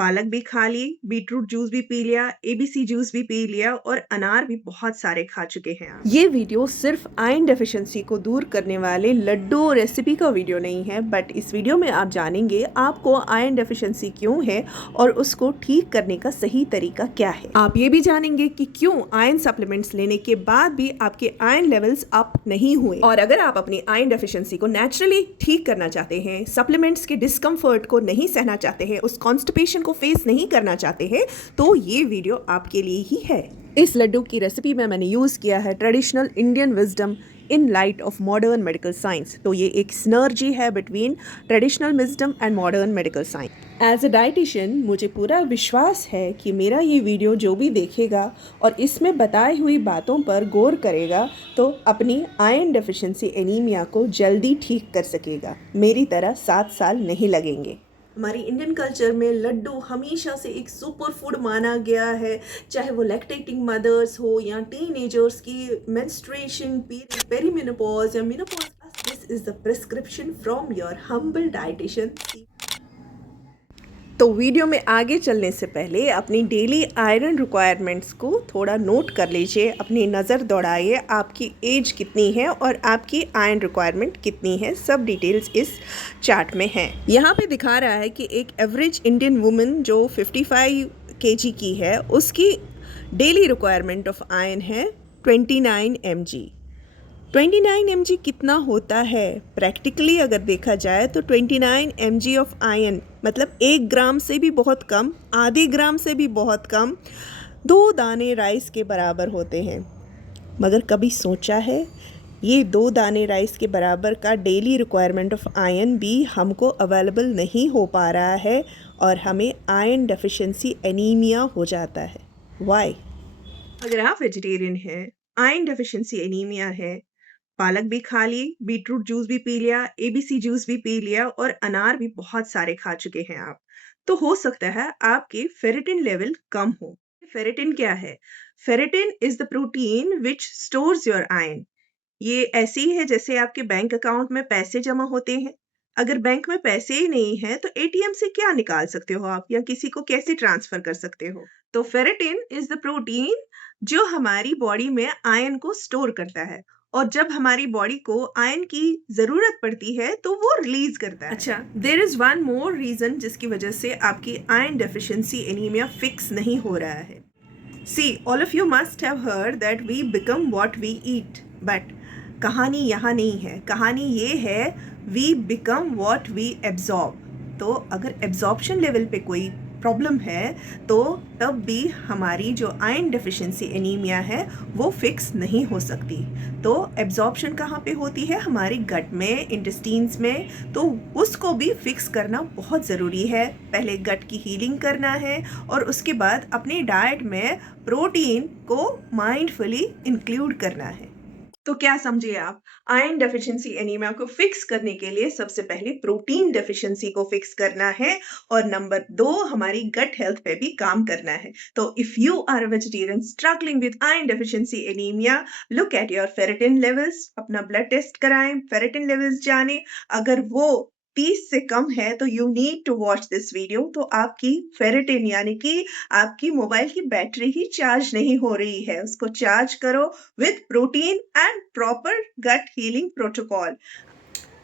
पालक भी खा ली, बीटरूट जूस भी पी लिया, एबीसी जूस भी पी लिया और अनार भी बहुत सारे खा चुके हैं आप। ये वीडियो सिर्फ आयरन डेफिशिएंसी को दूर करने वाले लड्डू रेसिपी का वीडियो नहीं है, बट इस वीडियो में आप जानेंगे आपको आयरन डेफिशिएंसी क्यों है और उसको ठीक करने का सही तरीका क्या है। आप ये भी जानेंगे कि क्यों आयरन सप्लीमेंट्स लेने के बाद भी आपके आयरन लेवल्स अप नहीं हुए, और अगर आप अपनी आयरन डेफिशिएंसी को नेचुरली ठीक करना चाहते हैं, सप्लीमेंट्स के डिस्कम्फर्ट को नहीं सहना चाहते हैं, उस कॉन्स्टिपेशन को फेस नहीं करना चाहते हैं, तो ये वीडियो आपके लिए ही है। इस लड्डू की रेसिपी में मैंने यूज़ किया है traditional Indian wisdom in light of modern medical science. तो ये एक सिनर्जी है between traditional wisdom and modern medical science. As a dietitian मुझे पूरा विश्वास है कि मेरा ये वीडियो जो भी देखेगा और इसमें बताई हुई बातों पर गौर करेगा तो अपनी आयरन डेफिशिएंसी एनीमिया को जल्दी ठीक कर सकेगा। मेरी तरह 7 साल नहीं लगेंगे। हमारी इंडियन कल्चर में लड्डू हमेशा से एक सुपर फूड माना गया है, चाहे वो लैक्टेटिंग मदर्स हो या टीनेजर्स की मेंस्ट्रुएशन पीरियड, पेरीमेनोपॉज या menopause. This is the prescription from your humble dietitian. तो वीडियो में आगे चलने से पहले अपनी डेली आयरन रिक्वायरमेंट्स को थोड़ा नोट कर लीजिए, अपनी नज़र दौड़ाइए आपकी एज कितनी है और आपकी आयरन रिक्वायरमेंट कितनी है। सब डिटेल्स इस चार्ट में हैं। यहाँ पे दिखा रहा है कि एक एवरेज इंडियन वुमन जो 55 kg की है उसकी डेली रिक्वायरमेंट ऑफ आयरन है 29 mg। 29 mg कितना होता है? प्रैक्टिकली अगर देखा जाए तो 29 mg ऑफ आयरन मतलब 1 ग्राम से भी बहुत कम, आधे ग्राम से भी बहुत कम, 2 दाने राइस के बराबर होते हैं। मगर कभी सोचा है ये 2 दाने राइस के बराबर का डेली रिक्वायरमेंट ऑफ आयरन भी हमको अवेलेबल नहीं हो पा रहा है और हमें आयरन डेफिशिएंसी एनीमिया हो जाता है। वाई? अगर आप वेजिटेरियन हैं, आयरन डेफिशिएंसी एनीमिया है, पालक भी खा ली, बीटरूट जूस भी पी लिया, एबीसी जूस भी पी लिया और अनार भी बहुत सारे खा चुके हैं आप, तो हो सकता है आपके फेरेटिन लेवल कम हो। फेरेटिन क्या है? Ferritin is the protein which stores your iron. ये ऐसे ही है जैसे आपके बैंक अकाउंट में पैसे जमा होते हैं। अगर बैंक में पैसे ही नहीं है तो एटीएम से क्या निकाल सकते हो आप, या किसी को कैसे ट्रांसफर कर सकते हो? तो फेरेटिन इज द प्रोटीन जो हमारी बॉडी में आयरन को स्टोर करता है, और जब हमारी बॉडी को आयरन की जरूरत पड़ती है तो वो रिलीज करता है। अच्छा, there is one more reason जिसकी वजह से आपकी आयरन डेफिशिएंसी एनीमिया फिक्स नहीं हो रहा है। See, all of you must have heard that we become what we eat, but कहानी यहाँ नहीं है। कहानी ये है we become what we absorb. तो अगर एब्जॉर्प्शन लेवल पे कोई प्रॉब्लम है तो तब भी हमारी जो आयरन डेफिशिएंसी एनीमिया है वो फिक्स नहीं हो सकती। तो एब्जॉर्प्शन कहाँ पे होती है? हमारी गट में, इंटेस्टाइन्स में। तो उसको भी फिक्स करना बहुत ज़रूरी है। पहले गट की हीलिंग करना है और उसके बाद अपने डाइट में प्रोटीन को माइंडफुली इंक्लूड करना है। तो क्या समझे आप? आयरन डेफिशिएंसी एनीमिया को फिक्स करने के लिए सबसे पहले प्रोटीन डेफिशिएंसी को फिक्स करना है और नंबर 2 हमारी गट हेल्थ पे भी काम करना है। तो if you are a vegetarian struggling with iron deficiency anaemia, look at your ferritin levels, अपना ब्लड टेस्ट कराएं, फेरेटिन लेवल्स जानें। अगर वो 30 से कम है तो you need to watch this video. तो आपकी फेरेटिन यानी कि आपकी मोबाइल की बैटरी ही चार्ज नहीं हो रही है, उसको चार्ज करो with protein and proper gut healing protocol.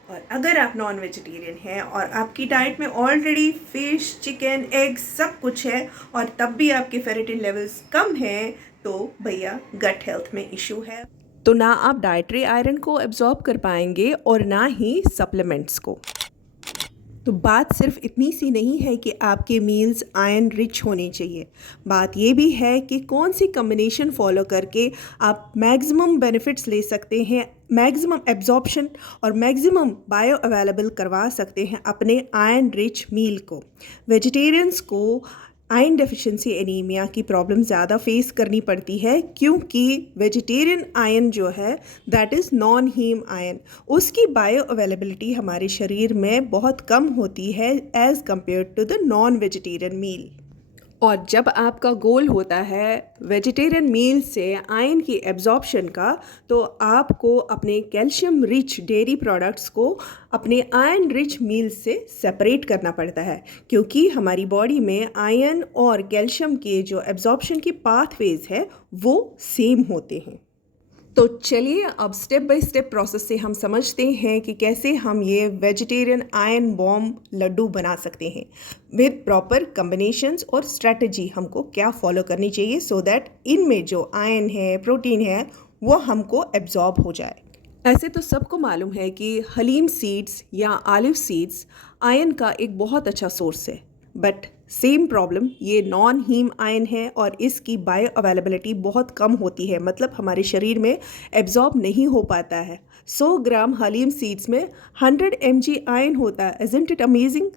और अगर आप नॉन वेजिटेरियन हैं और आपकी डाइट में ऑलरेडी फिश, चिकन, एग सब कुछ है और तब भी आपके फेरेटिन लेवल्स कम हैं तो भैया गट हेल्थ में इशू है। तो ना आप डाइटरी आयरन को एब्जॉर्ब कर पाएंगे और ना ही सप्लीमेंट्स को। तो बात सिर्फ इतनी सी नहीं है कि आपके मील्स आयरन रिच होने चाहिए। बात ये भी है कि कौन सी कम्बिनेशन फॉलो करके आप मैक्सिमम बेनिफिट्स ले सकते हैं, मैक्सिमम एब्जॉर्प्शन और मैक्सिमम बायो अवेलेबल करवा सकते हैं अपने आयरन रिच मील को। वेजिटेरियंस को आयरन डेफिशिएंसी एनीमिया की प्रॉब्लम ज़्यादा फेस करनी पड़ती है क्योंकि वेजिटेरियन आयरन जो है that is non haem iron, उसकी बायो अवेलेबिलिटी हमारे शरीर में बहुत कम होती है as compared to the non vegetarian meal. और जब आपका गोल होता है वेजिटेरियन मील से आयरन की एब्जॉर्प्शन का, तो आपको अपने कैल्शियम रिच डेयरी प्रोडक्ट्स को अपने आयरन रिच मील से सेपरेट करना पड़ता है, क्योंकि हमारी बॉडी में आयरन और कैल्शियम के जो एब्जॉर्प्शन की पाथवेज है वो सेम होते हैं। तो चलिए अब स्टेप बाय स्टेप प्रोसेस से हम समझते हैं कि कैसे हम ये वेजिटेरियन आयरन बॉम्ब लड्डू बना सकते हैं विद प्रॉपर कम्बिनेशंस और स्ट्रैटेजी हमको क्या फॉलो करनी चाहिए सो दैट इनमें जो आयरन है, प्रोटीन है, वो हमको एब्जॉर्ब हो जाए। ऐसे तो सबको मालूम है कि हलीम सीड्स या ऑलिव सीड्स आयरन का एक बहुत अच्छा सोर्स है, बट सेम प्रॉब्लम ये नॉन हीम आयन है और इसकी बायो अवेलेबिलिटी बहुत कम होती है, मतलब हमारे शरीर में एब्जॉर्ब नहीं हो पाता है। 100 ग्राम हलीम सीड्स में 100 mg आयन होता है। Isn't it amazing?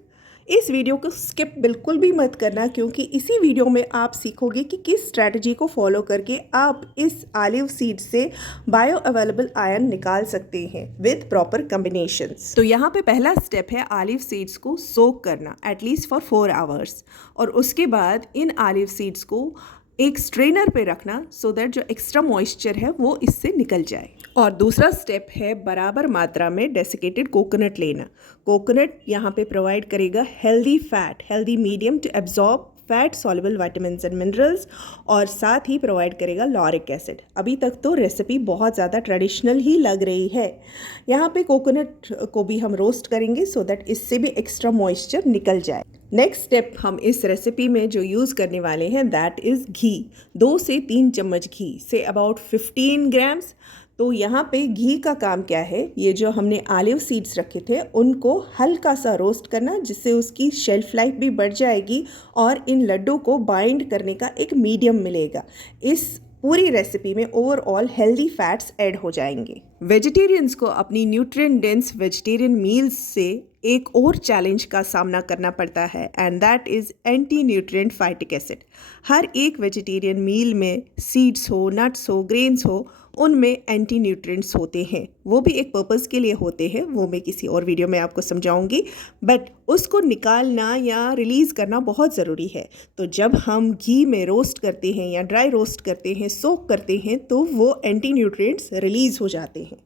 इस वीडियो को स्किप बिल्कुल भी मत करना, क्योंकि इसी वीडियो में आप सीखोगे कि किस स्ट्रैटेजी को फॉलो करके आप इस ऑलिव सीड से बायो अवेलेबल आयन निकाल सकते हैं विद प्रॉपर कम्बिनेशंस। तो यहाँ पे पहला स्टेप है ऑलिव सीड्स को सोक करना एटलीस्ट फॉर 4 आवर्स, और उसके बाद इन ऑलिव सीड्स को एक स्ट्रेनर पे रखना सो दैट जो एक्स्ट्रा मॉइस्चर है वो इससे निकल जाए। और दूसरा स्टेप है बराबर मात्रा में डेसिकेटेड कोकोनट लेना। कोकोनट यहाँ पे प्रोवाइड करेगा healthy fat, healthy medium to absorb fat soluble vitamins and minerals, और साथ ही प्रोवाइड करेगा लॉरिक एसिड। अभी तक तो रेसिपी बहुत ज़्यादा ट्रेडिशनल ही लग रही है। यहाँ पे कोकोनट को भी हम रोस्ट करेंगे सो दैट इससे भी एक्स्ट्रा मॉइस्चर निकल जाए। नेक्स्ट स्टेप हम इस रेसिपी में जो यूज़ करने वाले हैं दैट इज़ घी। 2 से 3 चम्मच घी से अबाउट 15 ग्राम्स। तो यहाँ पे घी का काम क्या है, ये जो हमने ऑलिव सीड्स रखे थे उनको हल्का सा रोस्ट करना, जिससे उसकी शेल्फ लाइफ भी बढ़ जाएगी और इन लड्डू को बाइंड करने का एक मीडियम मिलेगा। इस पूरी रेसिपी में ओवरऑल हेल्दी फैट्स ऐड हो जाएंगे। वेजिटेरियंस को अपनी न्यूट्रिएंट डेंस वेजिटेरियन मील्स से एक और चैलेंज का सामना करना पड़ता है, and that is anti nutrient phytic acid. हर एक वेजिटेरियन मील में सीड्स हो, नट्स हो, ग्रेन्स हो, उनमें एंटी न्यूट्रिएंट्स होते हैं। वो भी एक पर्पज़ के लिए होते हैं, वो मैं किसी और वीडियो में आपको समझाऊंगी, बट उसको निकालना या रिलीज़ करना बहुत ज़रूरी है। तो जब हम घी में रोस्ट करते हैं या ड्राई रोस्ट करते हैं, सोक करते हैं, तो वो एंटी न्यूट्रिएंट्स रिलीज़ हो जाते हैं।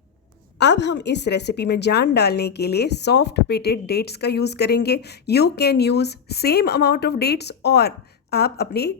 अब हम इस रेसिपी में जान डालने के लिए सॉफ्ट पेटेड डेट्स का यूज़ करेंगे। You can use same amount of dates, और आप अपनी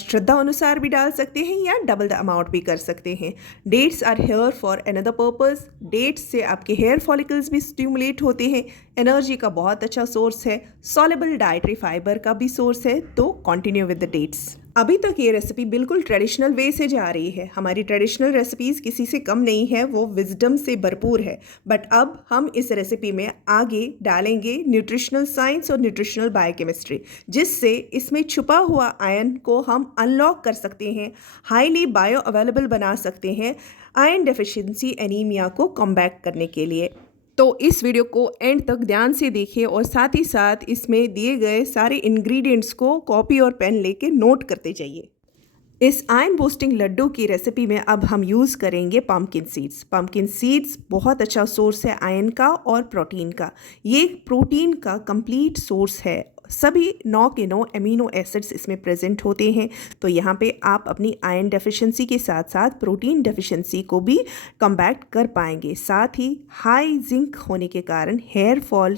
श्रद्धा अनुसार भी डाल सकते हैं या डबल द अमाउंट भी कर सकते हैं। Dates are hair for another purpose. Dates से आपके हेयर फॉलिकल्स भी स्टिमुलेट होते हैं, एनर्जी का बहुत अच्छा सोर्स है, सॉल्युबल डाइटरी फाइबर का भी सोर्स है। तो कंटिन्यू विद द डेट्स। अभी तक ये रेसिपी बिल्कुल ट्रेडिशनल वे से जा रही है। हमारी ट्रेडिशनल रेसिपीज़ किसी से कम नहीं है, वो विजडम से भरपूर है। बट अब हम इस रेसिपी में आगे डालेंगे न्यूट्रिशनल साइंस और न्यूट्रिशनल बायोकेमिस्ट्री, जिससे इसमें छुपा हुआ आयरन को हम अनलॉक कर सकते हैं, हाईली बायो अवेलेबल बना सकते हैं आयरन डेफिशिएंसी एनीमिया को कॉम्बैट करने के लिए। तो इस वीडियो को एंड तक ध्यान से देखिए और साथ ही साथ इसमें दिए गए सारे इंग्रेडिएंट्स को कॉपी और पेन लेके नोट करते जाइए। इस आयरन बूस्टिंग लड्डू की रेसिपी में अब हम यूज़ करेंगे पम्पकिन सीड्स। पम्पकिन सीड्स बहुत अच्छा सोर्स है आयरन का और प्रोटीन का। ये प्रोटीन का कंप्लीट सोर्स है। सभी 9 के 9 एमिनो एसिड्स इसमें प्रेजेंट होते हैं। तो यहाँ पे आप अपनी आयरन डेफिशिएंसी के साथ साथ प्रोटीन डेफिशिएंसी को भी कम्बैट कर पाएंगे। साथ ही हाई जिंक होने के कारण हेयर फॉल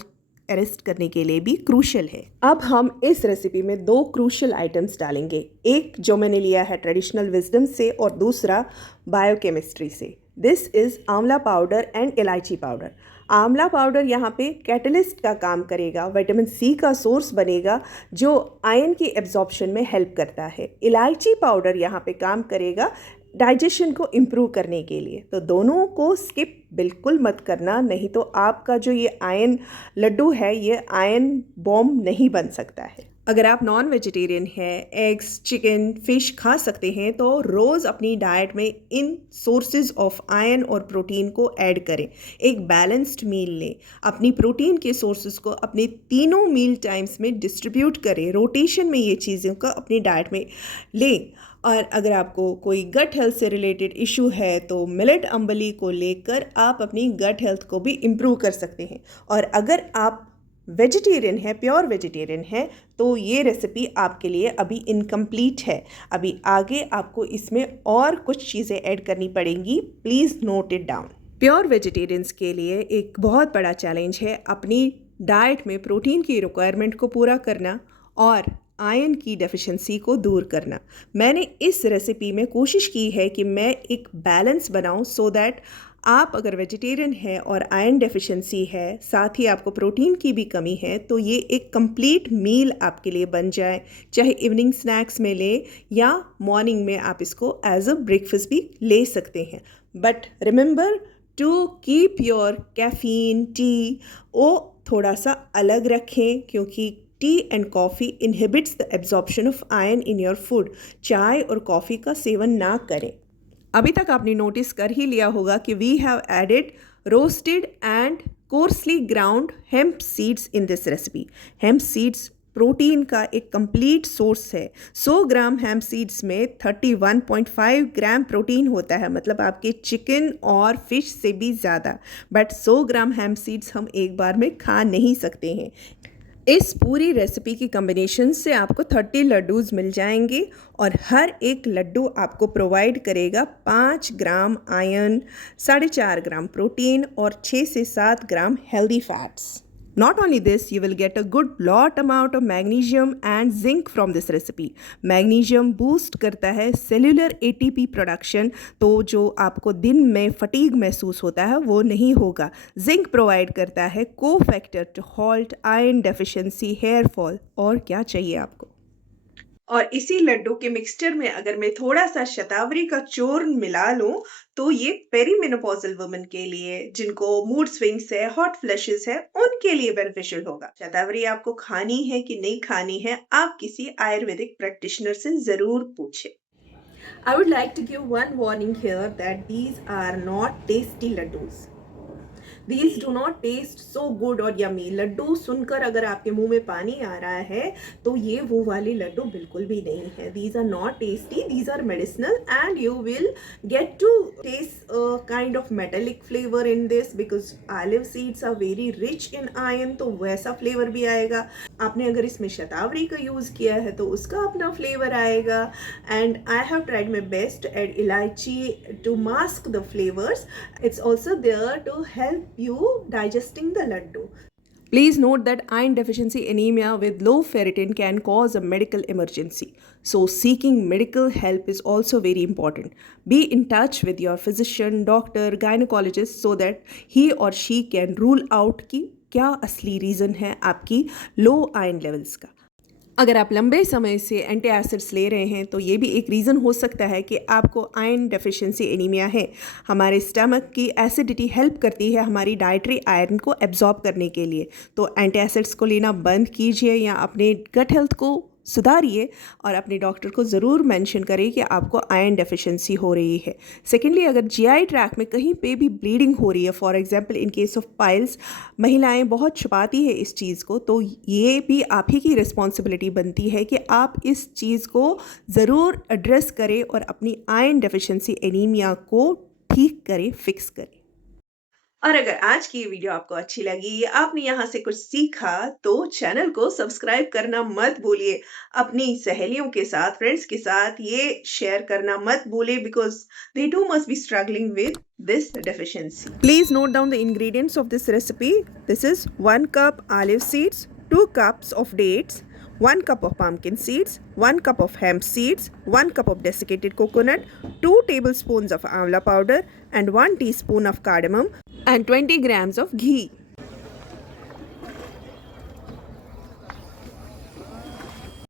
अरेस्ट करने के लिए भी क्रूशल है। अब हम इस रेसिपी में 2 क्रूशल आइटम्स डालेंगे, एक जो मैंने लिया है ट्रेडिशनल विजडम से और दूसरा बायोकेमिस्ट्री से। दिस इज़ आंवला पाउडर एंड इलायची पाउडर। आंवला पाउडर यहाँ पे कैटलिस्ट का काम करेगा, विटामिन सी का सोर्स बनेगा जो आयरन की एब्जॉर्प्शन में हेल्प करता है। इलायची पाउडर यहाँ पे काम करेगा डाइजेशन को इम्प्रूव करने के लिए। तो दोनों को स्किप बिल्कुल मत करना, नहीं तो आपका जो ये आयरन लड्डू है ये आयरन बॉम्ब नहीं बन सकता है। अगर आप नॉन वेजिटेरियन हैं, एग्स, चिकन, फिश खा सकते हैं, तो रोज़ अपनी डाइट में इन सोर्सेज ऑफ आयरन और प्रोटीन को ऐड करें। एक बैलेंस्ड मील लें, अपनी प्रोटीन के सोर्सेज को अपने तीनों मील टाइम्स में डिस्ट्रीब्यूट करें, रोटेशन में ये चीज़ों का अपनी डाइट में लें। और अगर आपको कोई गट हेल्थ से रिलेटेड इशू है तो मिलेट अम्बली को लेकर आप अपनी गट हेल्थ को भी इम्प्रूव कर सकते हैं। और अगर आप वेजिटेरियन है, प्योर वेजिटेरियन है, तो ये रेसिपी आपके लिए अभी इनकम्प्लीट है। अभी आगे आपको इसमें और कुछ चीज़ें ऐड करनी पड़ेंगी, please note it down. Pure vegetarians के लिए एक बहुत बड़ा चैलेंज है अपनी डाइट में प्रोटीन की रिक्वायरमेंट को पूरा करना और आयरन की डेफिशिएंसी को दूर करना। मैंने इस रेसिपी में कोशिश की है कि मैं एक बैलेंस बनाऊं सो दैट आप अगर वेजिटेरियन है और आयरन डेफिशिएंसी है, साथ ही आपको प्रोटीन की भी कमी है, तो ये एक कंप्लीट मील आपके लिए बन जाए। चाहे इवनिंग स्नैक्स में ले या मॉर्निंग में आप इसको एज अ ब्रेकफास्ट भी ले सकते हैं। But remember to keep your caffeine tea वो थोड़ा सा अलग रखें, क्योंकि tea and coffee inhibits the absorption of iron in your food. चाय और कॉफ़ी का सेवन ना करें। अभी तक आपने नोटिस कर ही लिया होगा कि we have added roasted and coarsely ground hemp seeds in this recipe. Hemp seeds protein का एक कंप्लीट सोर्स है। 100 ग्राम हेम्प सीड्स में 31.5 ग्राम प्रोटीन होता है, मतलब आपके चिकन और फिश से भी ज़्यादा। बट 100 ग्राम हेम्प सीड्स हम एक बार में खा नहीं सकते हैं। इस पूरी रेसिपी की कम्बिनेशन से आपको 30 लड्डूज मिल जाएंगे और हर एक लड्डू आपको प्रोवाइड करेगा 5 ग्राम आयरन, 4.5 ग्राम प्रोटीन और 6 से 7 gram healthy fats. Not only this, you will get a good lot amount of magnesium and zinc from this recipe. Magnesium boost करता है cellular ATP production, तो जो आपको दिन में fatigue महसूस होता है वो नहीं होगा। Zinc provide करता है co-factor to halt iron deficiency, hair fall, और क्या चाहिए आपको। और इसी लड्डू के मिक्सचर में अगर मैं थोड़ा सा शतावरी का चूर्ण मिला लूं तो ये पेरीमेनोपॉजल वुमन के लिए, जिनको मूड स्विंग्स है, हॉट फ्लैशेस है, उनके लिए बेनिफिशियल होगा। शतावरी आपको खानी है कि नहीं खानी है, आप किसी आयुर्वेदिक प्रैक्टिशनर से जरूर पूछें। I would like to give one warning here that these are not tasty laddus. These do not taste so good और यमी। लड्डू सुनकर अगर आपके मुंह में पानी आ रहा है तो ये वो वाले लड्डू बिल्कुल भी नहीं है। These are not tasty, these are medicinal and you will get to taste a kind of metallic flavor in this because olive seeds are very rich in iron, तो वैसा फ्लेवर भी आएगा। आपने अगर इसमें शतावरी का यूज़ किया है तो उसका अपना फ्लेवर आएगा। And I have tried my best to add elaichi to mask the flavours. It's also there to help you digesting the laddu. Please note that iron deficiency anemia with low ferritin can cause a medical emergency. So seeking medical help is also very important. Be in touch with your physician, doctor, gynecologist so that he or she can rule out कि क्या असली reason है आपकी लो iron levels का। अगर आप लंबे समय से एंटी एसिड्स ले रहे हैं तो ये भी एक रीज़न हो सकता है कि आपको आयरन डेफिशिएंसी एनीमिया है। हमारे स्टमक की एसिडिटी हेल्प करती है हमारी डाइटरी आयरन को एब्जॉर्ब करने के लिए, तो एंटी एसिड्स को लेना बंद कीजिए या अपने गट हेल्थ को सुधारिए और अपने डॉक्टर को ज़रूर मेंशन करें कि आपको आयरन डेफिशिएंसी हो रही है। सेकेंडली, अगर जीआई ट्रैक में कहीं पे भी ब्लीडिंग हो रही है, for example in case of piles, महिलाएं बहुत छुपाती है इस चीज़ को, तो ये भी आप ही की रिस्पॉन्सिबिलिटी बनती है कि आप इस चीज़ को ज़रूर एड्रेस करें और अपनी आयरन डेफिशिएंसी एनीमिया को ठीक करें, फिक्स करें। और अगर आज की ये वीडियो आपको अच्छी लगी, आपने यहाँ से कुछ सीखा, तो चैनल को सब्सक्राइब करना मत भूलिए। अपनी सहेलियों के साथ, फ्रेंड्स के साथ ये शेयर करना मत भूलिए because they too must be struggling with this deficiency. Please note down the ingredients of this recipe. This is 1 cup olive seeds, 2 cups of dates, 1 cup of pumpkin seeds, 1 cup of hemp seeds, 1 cup of desiccated coconut, 2 tablespoons of amla powder and 1 teaspoon of cardamom and 20 grams of ghee.